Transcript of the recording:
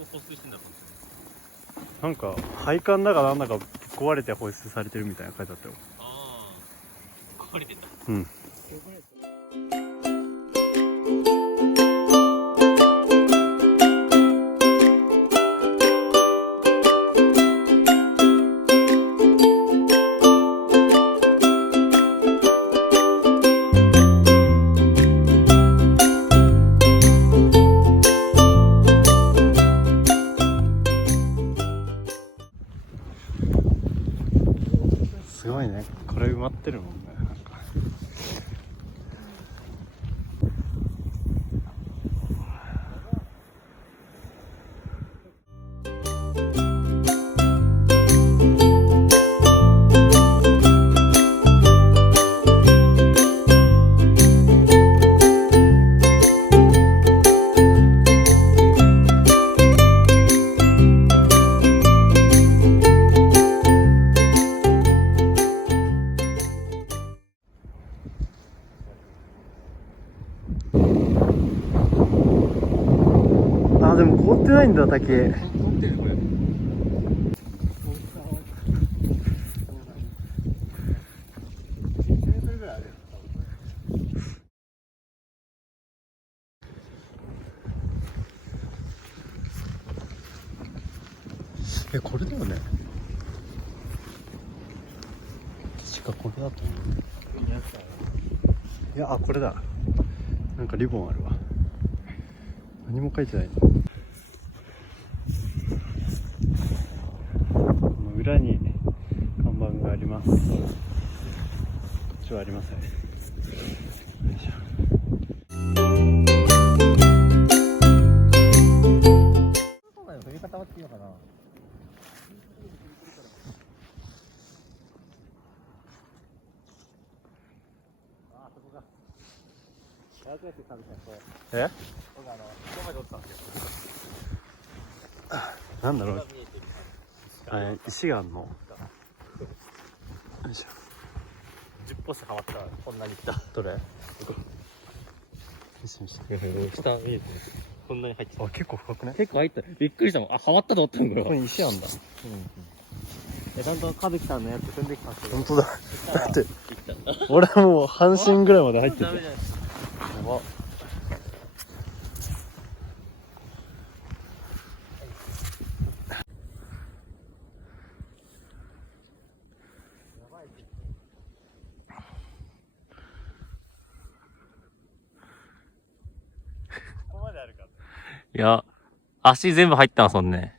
を放水してんだと思って。なんか配管だかなんだか壊れて放出されてるみたいな書いてあったよ。ああ、壊れてた。うん。すごいね、これ埋まってるもんね。なんかあ、でも凍ってないんだ、滝。凍ってるこれ。これだよね。確かこれだと思う。いや、あ、これだ。なんかリボンあるわ。何も書いてない。この裏に看板があります。こっちはありません。よいしょ。そうだよ、飛び方はっていいのかな。あそこが。え？僕ここまで折ったんですよ。なんだろう。石があんの。よいしょ。10ポスハマったらこんなに来た。どれ？見せて見せて。下見えてる。こんなに入ってた。あ、結構深くね。結構入った。びっくりしたもん。あ、ハマったと思ったんだここに石あんだ。ちゃんとかぶきさんのやつ踏んできたんですけど。本当だ。だって俺はもう半身ぐらいまで入ってて。やば。いや、足全部入ったんそんね。